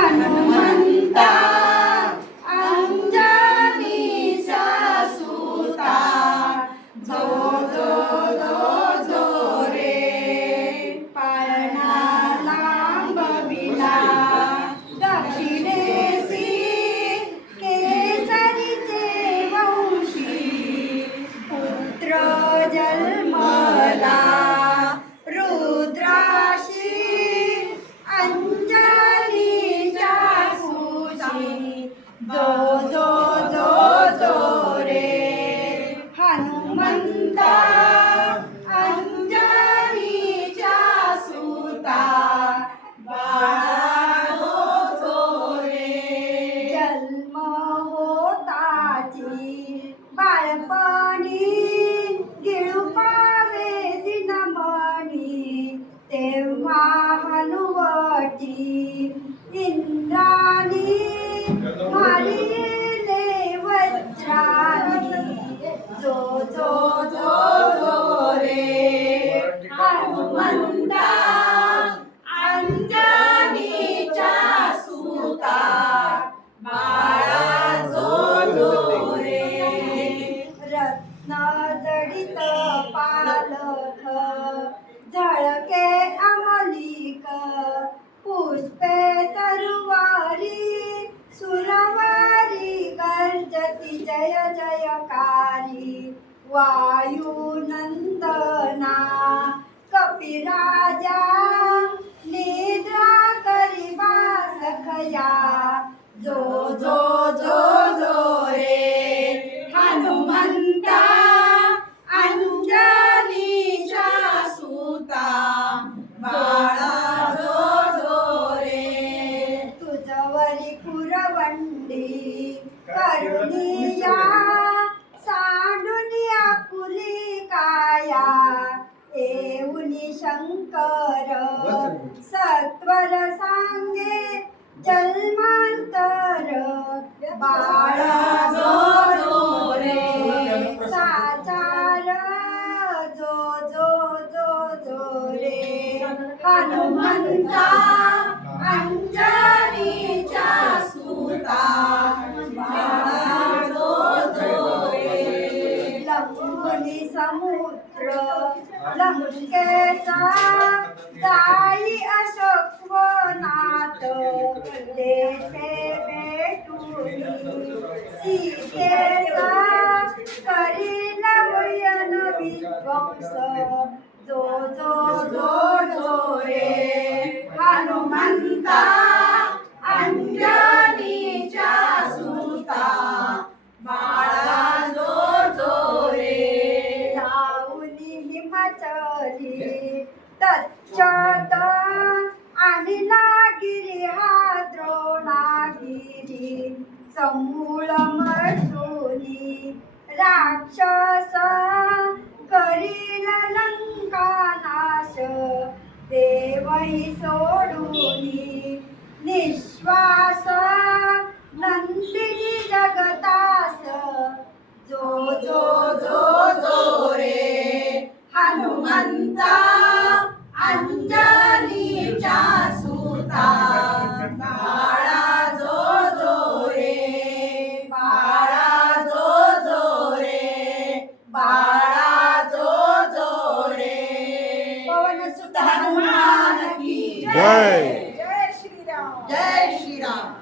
हनुमंता अंजनीचा सुता जो जो जो जो रे पाळणा लांबविला दक्षिणेसी केसरीचे वंशी पुत्र जन्मला रुद्राशी अंजनीच्या सुशी जो जो जो जो रे हनुमंता अंजनीच्या सुता बाळा जो जो रे जन्म होताची बाळपणी गिळू पावे दिनमणी तेव्हा हनुवटी इंद्राणी मारिले वज्राणी जो जो जो जो रे हनुमंता अंजनीच्या सुता बाळा जो जो रे रत्न जडित पालख झळके अमलिक पुष्पे तरुवारी सुरवारी गर्जती जय जयकारी वायुनंदना कपिराजा निद्रा करिबा सखया जो जो जो जो रे हनुमंता अंजनीच्या सुता बाळा जो जो रे तुझवरी कुरवंडी करुणिया सांडुनिया पुली काया येऊनी शंकर सत्वर सांगे जन्मांतर बाळा जो जो रे साचार जो जो जो जो रे हनुमंता अंजनीच्या सुता बाळा जो जो रे लंबुनी समुद्र लंकेचा जाई अशोकवनात देते भेटुनी सीतेचा करील वयन विध्वंस जो जो जो जो रे हनुमंता अंजनीच्या सुता बाळा जो जो रे जाऊनी हिमाचली तच्चत आणि नागिरी हा द्रोणागिरी समूळ मर्दुनी राक्षस करील लंका नाश देवही सोडूनी निश्वास नंदिनी जगतास जो जो जो जो रे हनुमंता अंजनीच्या सुता बाळा जो जो रे बाळा जो जो रे बाळा जो जो रे पवन सुत हनुमान की जय जय श्रीराम जय श्रीराम।